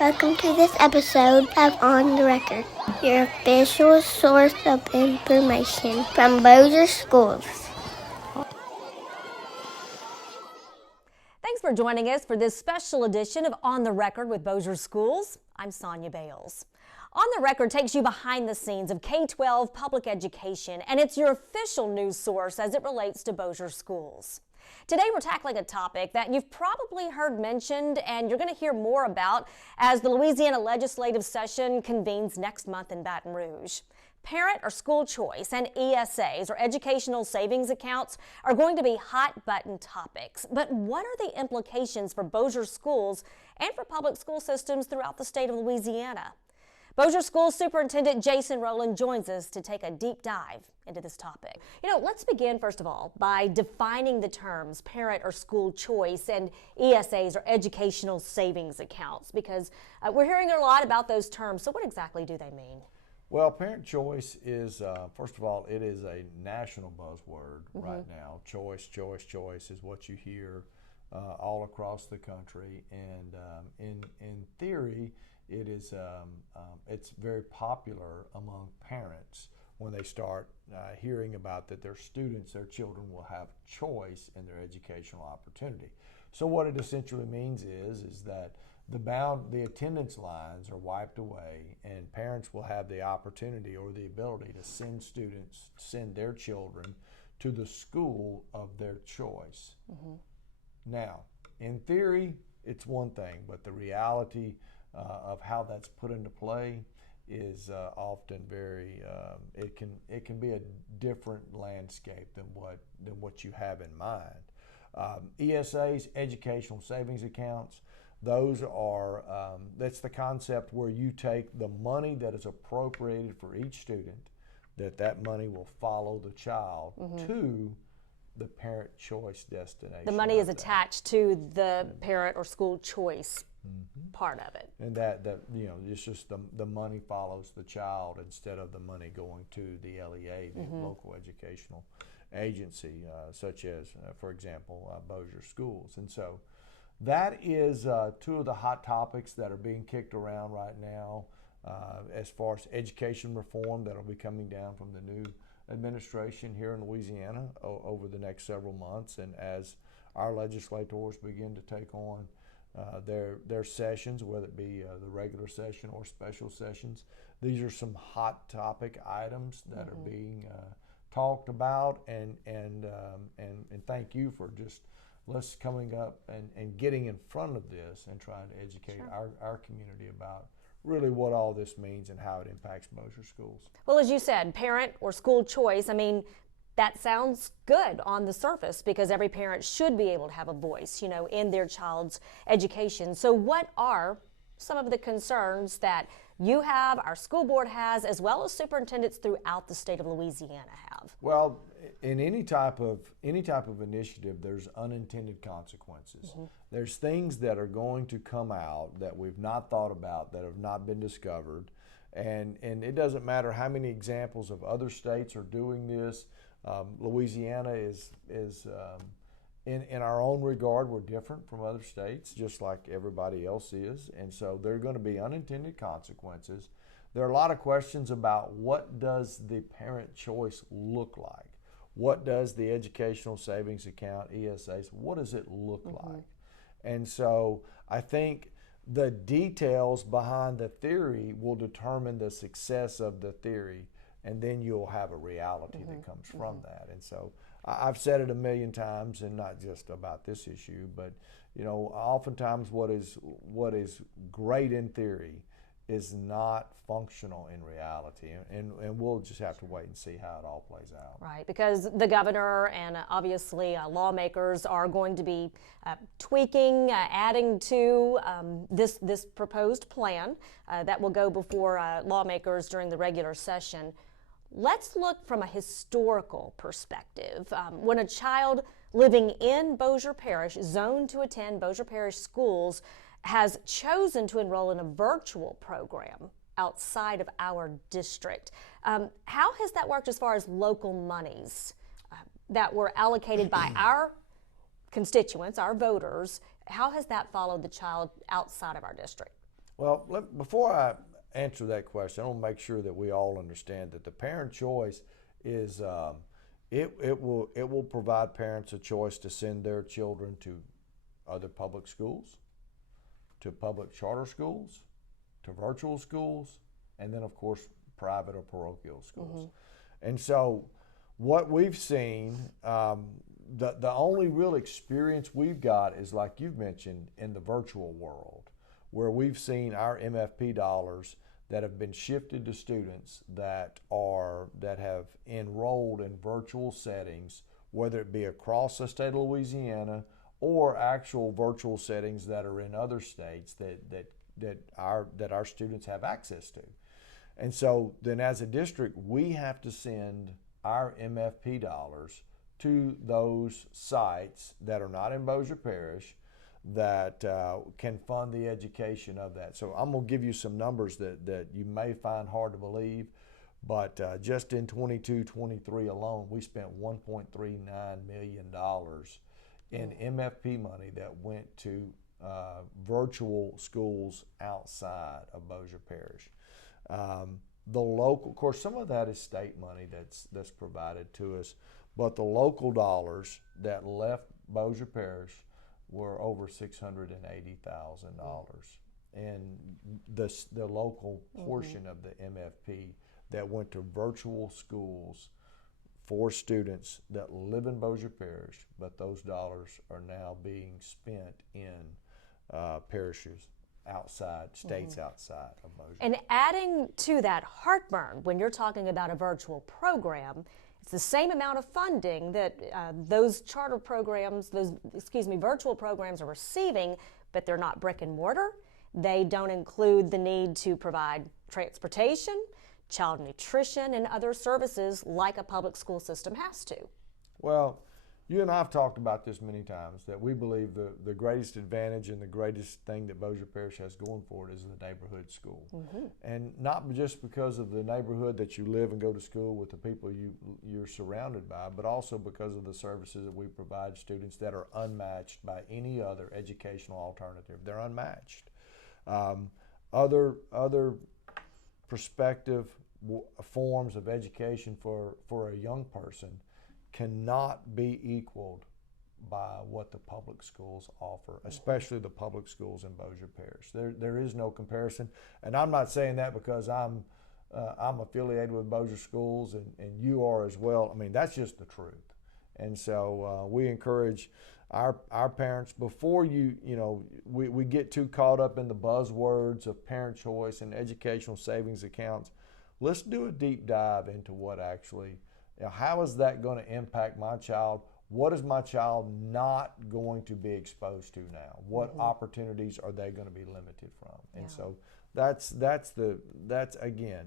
Welcome to this episode of On the Record, your official source of information from Bossier Schools. Thanks for joining us for this special edition of On the Record with Bossier Schools. I'm Sonia Bales. On the Record takes you behind the scenes of K-12 public education, and it's your official news source as it relates to Bossier Schools. Today we're tackling a topic that you've probably heard mentioned and you're going to hear more about as the Louisiana legislative session convenes next month in Baton Rouge. Parent or school choice and ESAs, or educational savings accounts, are going to be hot-button topics. But what are the implications for Bossier Schools and for public school systems throughout the state of Louisiana? Bossier Schools Superintendent Jason Rowland joins us to take a deep dive into this topic. Let's begin first of all by defining the terms parent or school choice and ESAs, or educational savings accounts, because we're hearing a lot about those terms. So what exactly do they mean? Well, parent choice is, first of all, it is a national buzzword right now. Choice is what you hear all across the country, and in theory, it is it's very popular among parents when they start hearing about that their children will have choice in their educational opportunity. So what it essentially means is that the attendance lines are wiped away, and parents will have the opportunity or the ability to send their children to the school of their choice. Now, in theory, it's one thing, but the reality of how that's put into play is often very. It can be a different landscape than what you have in mind. ESAs, educational savings accounts. Those are that's the concept where you take the money that is appropriated for each student. That money will follow the child to the parent choice destination. The money is attached to the parent or school choice part of it. And that it's just the money follows the child instead of the money going to the LEA, the local educational agency, such as, for example, Bossier Schools. And so that is two of the hot topics that are being kicked around right now as far as education reform that will be coming down from the new administration here in Louisiana over the next several months. And as our legislators begin to take on their sessions, whether it be the regular session or special sessions, these are some hot topic items that are being talked about. And thank you for just let's coming up and getting in front of this and trying to educate our community about really what all this means and how it impacts Bossier Schools. Well, as you said, parent or school choice, that sounds good on the surface because every parent should be able to have a voice, in their child's education. So what are some of the concerns that you have, our school board has, as well as superintendents throughout the state of Louisiana have? Well, in any type of initiative, there's unintended consequences. There's things that are going to come out that we've not thought about, that have not been discovered, and it doesn't matter how many examples of other states are doing this. Louisiana is in our own regard, we're different from other states, just like everybody else is, and so there are going to be unintended consequences. There are a lot of questions about what does the parent choice look like? What does the educational savings account, ESAs, what does it look like? And so I think the details behind the theory will determine the success of the theory, and then you'll have a reality that comes from that. And so I've said it a million times, and not just about this issue, but oftentimes what is great in theory is not functional in reality, and we'll just have to wait and see how it all plays out. Right, because the governor and obviously lawmakers are going to be tweaking, adding to this proposed plan that will go before lawmakers during the regular session. Let's look from a historical perspective. When a child living in Bossier Parish, zoned to attend Bossier Parish schools, has chosen to enroll in a virtual program outside of our district, how has that worked as far as local monies that were allocated by our constituents, our voters? How has that followed the child outside of our district? Well, before I answer that question, I want to make sure that we all understand that the parent choice is it will provide parents a choice to send their children to other public schools, to public charter schools, to virtual schools, and then of course private or parochial schools. And so, what we've seen, the only real experience we've got is like you've mentioned in the virtual world, where we've seen our MFP dollars that have been shifted to students that have enrolled in virtual settings, whether it be across the state of Louisiana or actual virtual settings that are in other states that our students have access to. And so then as a district, we have to send our MFP dollars to those sites that are not in Bossier Parish that can fund the education of that. So I'm going to give you some numbers that you may find hard to believe, but just in 22-23 alone, we spent $1.39 million in MFP money that went to virtual schools outside of Bossier Parish. The local, of course, some of that is state money that's provided to us, but the local dollars that left Bossier Parish were over $680,000, and the local portion of the MFP that went to virtual schools for students that live in Bossier Parish, but those dollars are now being spent in parishes outside, states outside of Bossier. And adding to that heartburn, when you're talking about a virtual program, it's the same amount of funding that those charter programs, virtual programs are receiving, but they're not brick and mortar. They don't include the need to provide transportation, child nutrition, and other services like a public school system has to. Well, you and I have talked about this many times, that we believe the greatest advantage and the greatest thing that Bossier Parish has going for it is the neighborhood school. And not just because of the neighborhood that you live and go to school with the people you're surrounded by, but also because of the services that we provide students that are unmatched by any other educational alternative. They're unmatched. Other prospective forms of education for a young person cannot be equaled by what the public schools offer, especially the public schools in Bossier Parish. There is no comparison, and I'm not saying that because I'm affiliated with Bossier Schools and you are as well. I mean, that's just the truth. And so we encourage our parents, before we get too caught up in the buzzwords of parent choice and educational savings accounts, let's do a deep dive into what actually, how is that going to impact my child? What is my child not going to be exposed to now? What opportunities are they going to be limited from? And so that's again,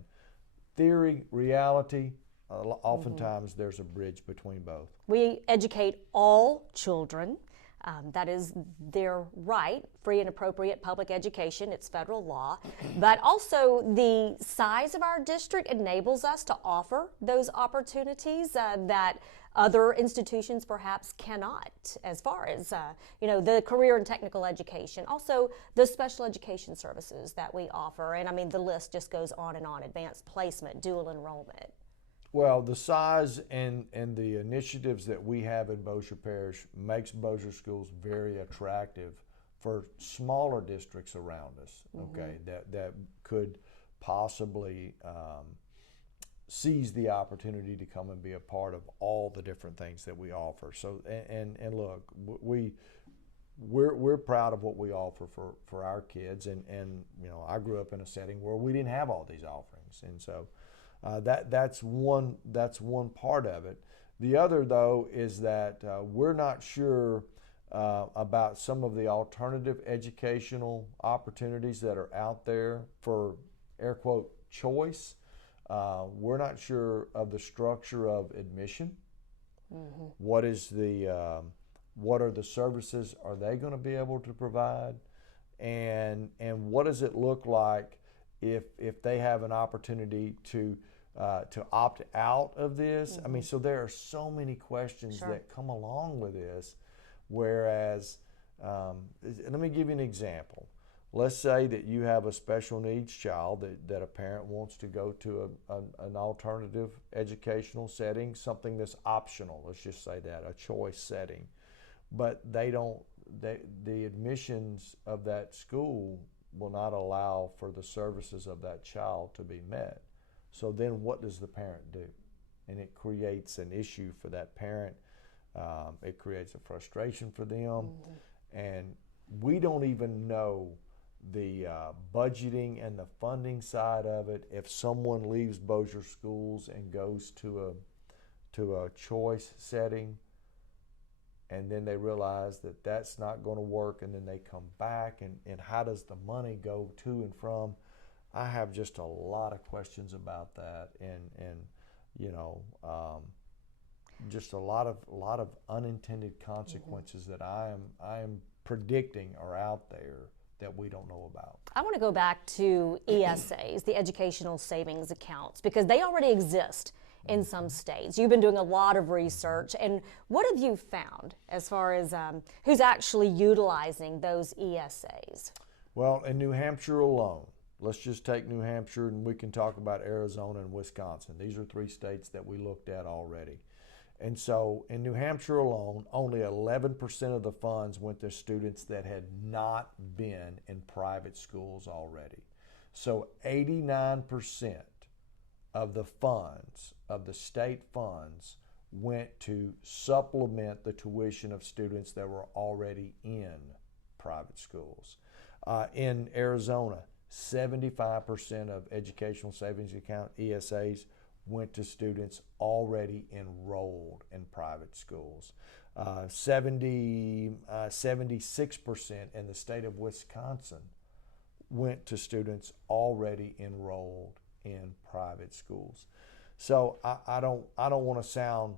theory, reality. Oftentimes there's a bridge between both. We educate all children. That is their right, free and appropriate public education. It's federal law. But also the size of our district enables us to offer those opportunities that other institutions perhaps cannot, as far as the career and technical education, also the special education services that we offer. And I mean, the list just goes on and on: advanced placement, dual enrollment. Well, the size and the initiatives that we have in Bossier Parish makes Bossier Schools very attractive for smaller districts around us, okay, that could possibly seize the opportunity to come and be a part of all the different things that we offer. So, and look, we're proud of what we offer for our kids, and I grew up in a setting where we didn't have all these offerings, and so that's one part of it. The other, though, is that we're not sure about some of the alternative educational opportunities that are out there for air quote choice. We're not sure of the structure of admission. What are the services are they going to be able to provide, and what does it look like if they have an opportunity to opt out of this? I mean, so there are so many questions that come along with this. Whereas, let me give you an example. let's say that you have a special needs child that a parent wants to go to an alternative educational setting, something that's optional, let's just say that, a choice setting. But the admissions of that school will not allow for the services of that child to be met. So then what does the parent do? And it creates an issue for that parent. It creates a frustration for them. And we don't even know the budgeting and the funding side of it. If someone leaves Bossier Schools and goes to a choice setting, and then they realize that that's not going to work, and then they come back, and how does the money go to and from? I have just a lot of questions about that, and you know, just a lot of unintended consequences that I am predicting are out there that we don't know about. I want to go back to ESAs, the Educational Savings Accounts, because they already exist in some states. You've been doing a lot of research, and what have you found as far as who's actually utilizing those ESAs? Well, in New Hampshire alone, let's just take New Hampshire, and we can talk about Arizona and Wisconsin. These are 3 states that we looked at already. And so in New Hampshire alone, only 11% of the funds went to students that had not been in private schools already. So 89% of the funds, of the state funds, went to supplement the tuition of students that were already in private schools. In Arizona, 75% of Educational Savings Account ESAs went to students already enrolled in private schools. 76% in the state of Wisconsin went to students already enrolled in private schools. So I don't want to sound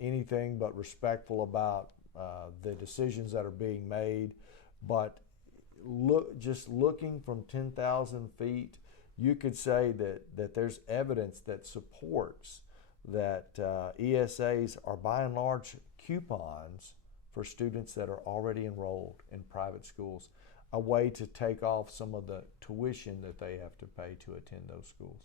anything but respectful about the decisions that are being made, but just looking from 10,000 feet, you could say that there's evidence that supports that ESAs are by and large coupons for students that are already enrolled in private schools, a way to take off some of the tuition that they have to pay to attend those schools.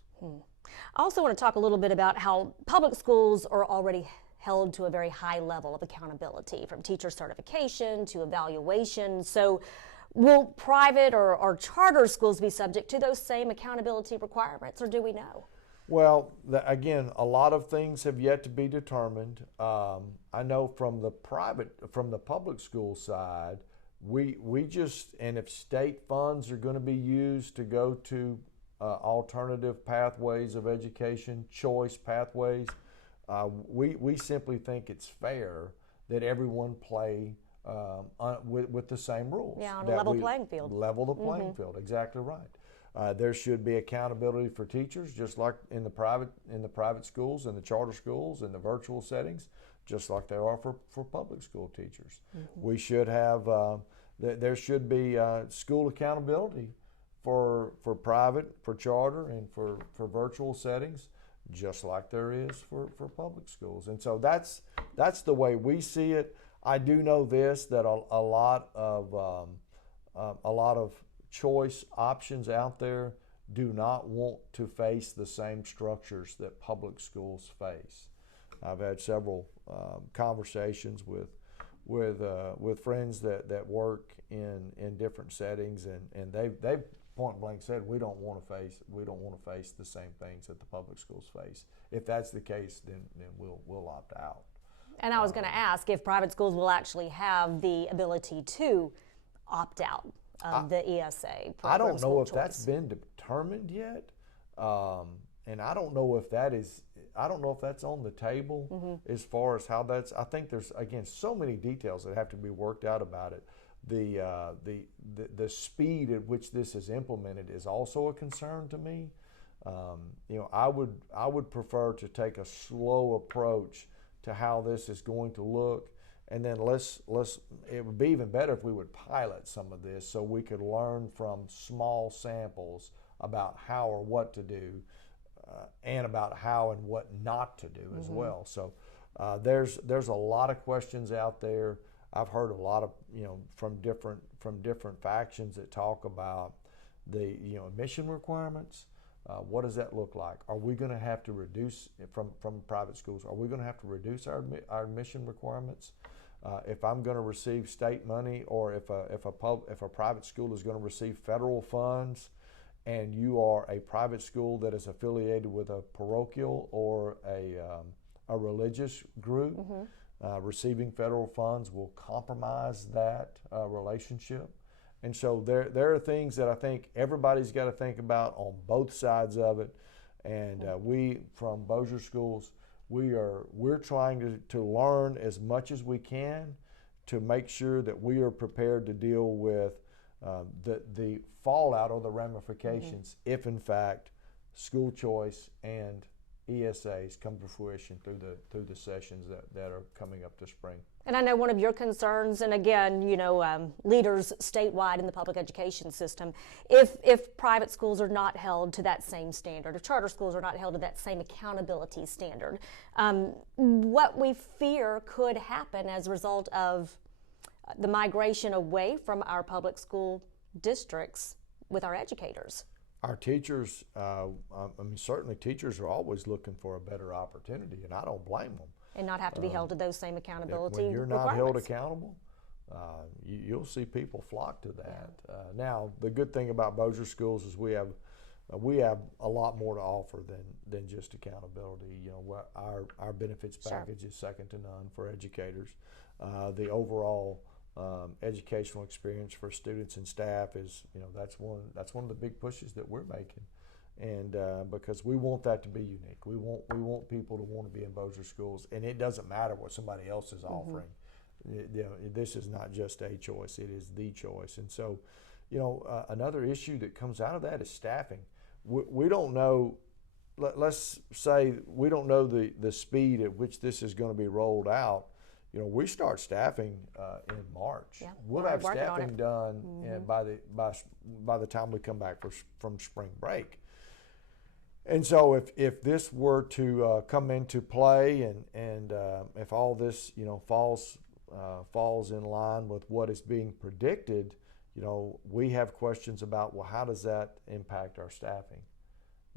I also want to talk a little bit about how public schools are already held to a very high level of accountability, from teacher certification to evaluation. So will private or charter schools be subject to those same accountability requirements, or do we know? Well, again, a lot of things have yet to be determined. I know from the public school side, we just, and if state funds are going to be used to go to alternative pathways of education, choice pathways, we simply think it's fair that everyone play with the same rules. Yeah, on a level playing field. Level the playing field, exactly right. There should be accountability for teachers, just like in the private schools, in the charter schools, in the virtual settings, just like there are for public school teachers. We should have, there should be school accountability for private, for charter, and for virtual settings, just like there is for public schools. And so that's the way we see it. I do know this, that a lot of choice options out there do not want to face the same structures that public schools face. I've had several conversations with friends that work in different settings, and they've point blank said we don't want to face the same things that the public schools face. If that's the case, then we'll opt out. And I was going to ask if private schools will actually have the ability to opt out of the ESA. I don't know if that's been determined yet, and I don't know if that's on the table as far as how that's. I think there's, again, so many details that have to be worked out about it. The speed at which this is implemented is also a concern to me. I would prefer to take a slow approach to how this is going to look, and then it would be even better if we would pilot some of this so we could learn from small samples about how or what to do, and about how and what not to do as well. So there's a lot of questions out there. I've heard a lot of, from different from different factions that talk about the admission requirements. What does that look like? Are we going to have to reduce from private schools? Are we going to have to reduce our admission requirements? If I'm going to receive state money, or if a private school is going to receive federal funds, and you are a private school that is affiliated with a parochial or a religious group, receiving federal funds will compromise that relationship. And so there are things that I think everybody's got to think about on both sides of it. And we, from Bossier Schools, we're trying to learn as much as we can to make sure that we are prepared to deal with the fallout or the ramifications if, in fact, school choice and ESAs come to fruition through the sessions that are coming up this spring. And I know one of your concerns, and again, leaders statewide in the public education system, if private schools are not held to that same standard, or charter schools are not held to that same accountability standard, what we fear could happen as a result of the migration away from our public school districts with our educators. Our teachers, certainly teachers are always looking for a better opportunity, and I don't blame them. And not have to be held to those same accountability When you're not requirements. held accountable, you'll see people flock to that. Now, the good thing about Bossier Schools is we have a lot more to offer than just accountability. Our benefits package is second to none for educators. The overall educational experience for students and staff is, that's one of the big pushes that we're making, and because we want that to be unique. We want people to want to be in Bossier Schools, and it doesn't matter what somebody else is offering. This is not just a choice; it is the choice. And so, another issue that comes out of that is staffing. We don't know. Let's say we don't know the speed at which this is going to be rolled out. We start staffing in March. Yeah, we'll have staffing done by the time we come back from spring break. And so if this were to come into play, and if all this falls in line with what is being predicted, we have questions about, well, how does that impact our staffing,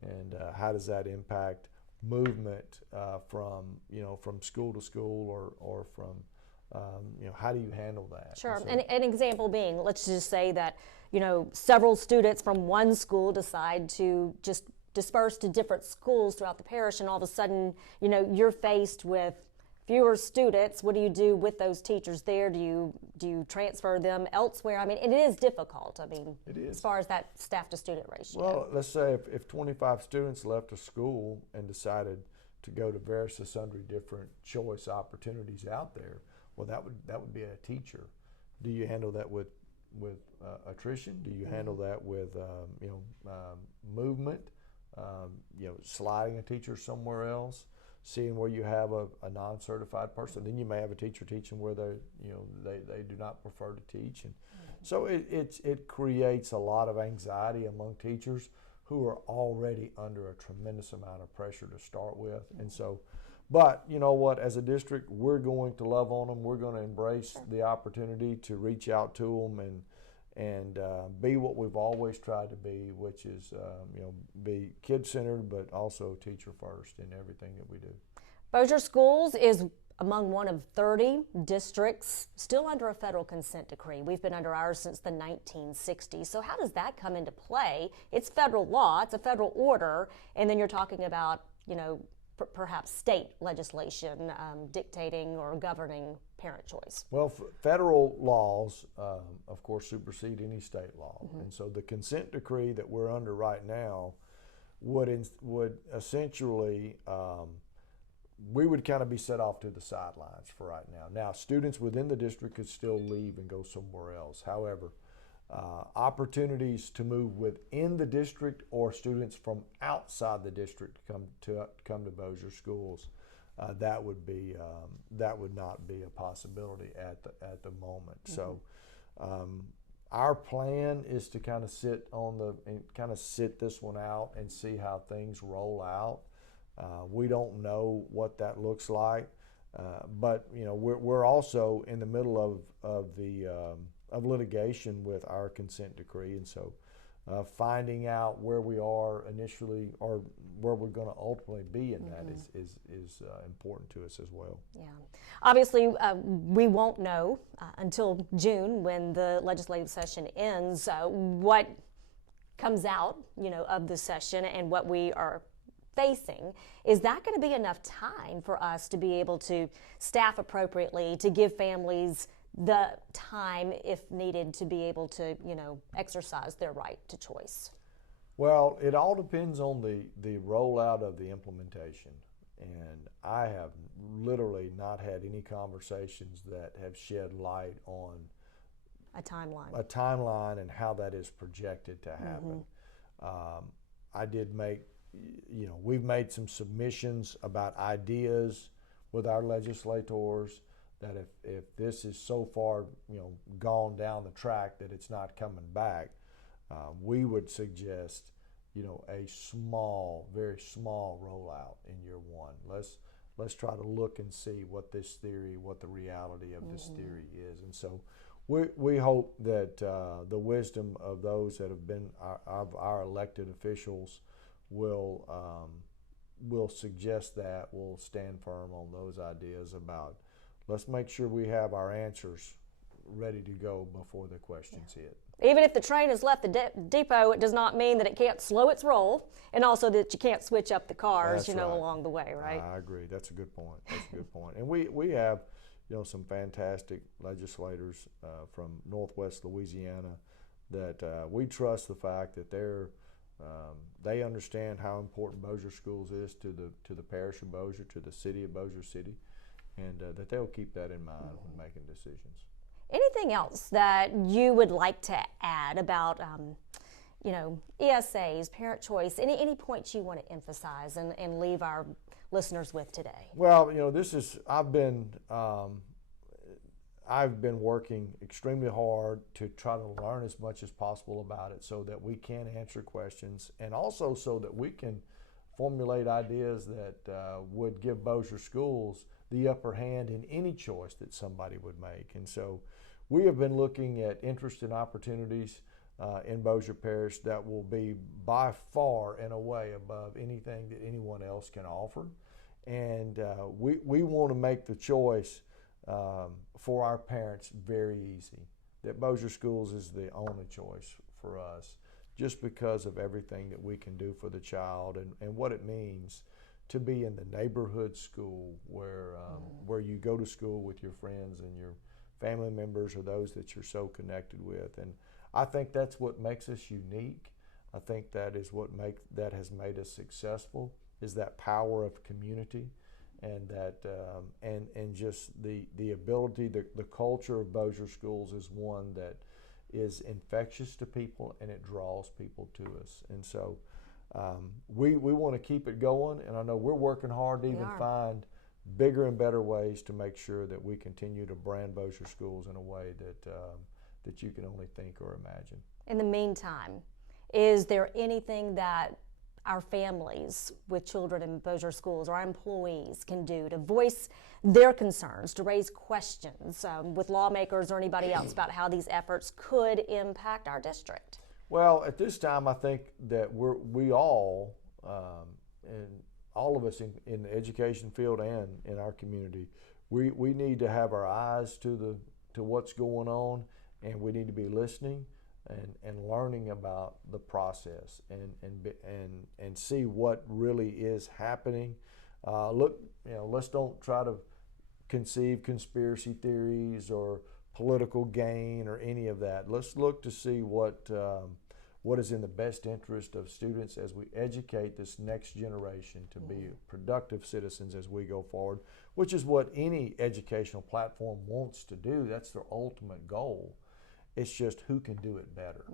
and how does that impact movement from school to school, or from how do you handle that? Sure. So, and an example being, let's just say that several students from one school decide to just disperse to different schools throughout the parish, and all of a sudden you're faced with fewer students. What do you do with those teachers there? Do you transfer them elsewhere? And it is difficult. it is. As far as that staff to student ratio. Well, let's say if 25 students left a school and decided to go to various and sundry different choice opportunities out there, well, that would be a teacher. Do you handle that with attrition? Do you handle that with movement? Sliding a teacher somewhere else, seeing where you have a non-certified person. Then you may have a teacher teaching where they do not prefer to teach, and so it creates a lot of anxiety among teachers who are already under a tremendous amount of pressure to start with. And so, but you know what? As a district, we're going to love on them. We're going to embrace the opportunity to reach out to them and be what we've always tried to be, which is be kid-centered, but also teacher first in everything that we do. Bossier Schools is among one of 30 districts still under a federal consent decree. We've been under ours since the 1960s. So how does that come into play? It's federal law, it's a federal order, and then you're talking about perhaps state legislation dictating or governing parent choice. Well, federal laws, of course, supersede any state law. And so the consent decree that we're under right now would essentially, we would kind of be set off to the sidelines for right now. Now, students within the district could still leave and go somewhere else. However, opportunities to move within the district or students from outside the district come to Bossier Schools, that would not be a possibility at the moment. So our plan is to kind of sit this one out and see how things roll out. We don't know what that looks like, but we're also in the middle of litigation with our consent decree, and so finding out where we are initially or where we're going to ultimately be in that is important to us as well. Yeah. Obviously, we won't know until June when the legislative session ends what comes out, of the session and what we are facing. Is that going to be enough time for us to be able to staff appropriately, to give families the time, if needed, to be able to, exercise their right to choice? Well, it all depends on the rollout of the implementation. And I have literally not had any conversations that have shed light on a timeline and how that is projected to happen. I did make, we've made some submissions about ideas with our legislators that if this is so far, gone down the track that it's not coming back, we would suggest, a small, very small rollout in year one. Let's try to look and see what the reality of this theory is. And so we hope that the wisdom of those that have been our elected officials will suggest that, will stand firm on those ideas about let's make sure we have our answers ready to go before the questions hit. Even if the train has left the depot, it does not mean that it can't slow its roll, and also that you can't switch up the cars, That's right. along the way, right? I agree. That's a good point. And we have, some fantastic legislators from Northwest Louisiana that we trust the fact that they understand how important Bossier Schools is to the parish of Bossier, to the city of Bossier City, and that they'll keep that in mind when making decisions. Anything else that you would like to add about, ESAs, parent choice, any points you want to emphasize and leave our listeners with today? Well, I've been working extremely hard to try to learn as much as possible about it so that we can answer questions, and also so that we can formulate ideas that would give Bossier Schools the upper hand in any choice that somebody would make. And so we have been looking at interest and opportunities in Bossier Parish that will be by far and away above anything that anyone else can offer. And we want to make the choice for our parents very easy, that Bossier Schools is the only choice for us, just because of everything that we can do for the child and what it means to be in the neighborhood school where you go to school with your friends and your family members or those that you're so connected with. And I think that's what makes us unique. I think that is what has made us successful, is that power of community, and that and just the ability, the culture of Bossier Schools is one that is infectious to people, and it draws people to us. And so we want to keep it going, and I know we're working hard to even find bigger and better ways to make sure that we continue to brand Bossier Schools in a way that you can only think or imagine. In the meantime, is there anything that our families with children in Bossier Schools, or our employees, can do to voice their concerns, to raise questions with lawmakers or anybody else about how these efforts could impact our district? Well, at this time, I think that we all, and all of us in the education field and in our community, we need to have our eyes to what's going on, and we need to be listening and learning about the process and see what really is happening. Let's don't try to conceive conspiracy theories or political gain or any of that. Let's look to see what is in the best interest of students as we educate this next generation to be productive citizens as we go forward, which is what any educational platform wants to do. That's their ultimate goal. It's just who can do it better.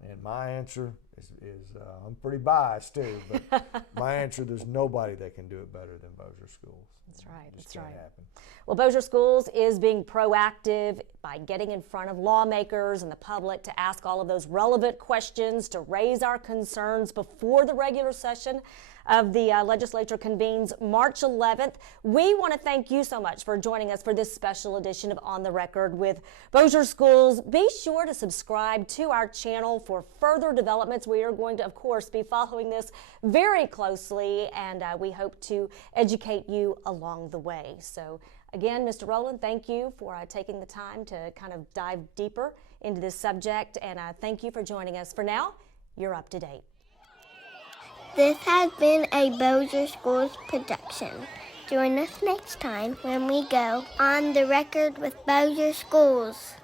And my answer is I'm pretty biased too, but my answer, there's nobody that can do it better than Bossier Schools. That's right. It just can't happen. Well, Bossier Schools is being proactive by getting in front of lawmakers and the public to ask all of those relevant questions, to raise our concerns before the regular session. of the legislature convenes March 11th. We want to thank you so much for joining us for this special edition of On the Record with Bossier Schools. Be sure to subscribe to our channel for further developments. We are going to, of course, be following this very closely, and we hope to educate you along the way. So again, Mr. Rowland, thank you for taking the time to kind of dive deeper into this subject, and thank you for joining us. For now, you're up to date. This has been a Bossier Schools production. Join us next time when we go On the Record with Bossier Schools.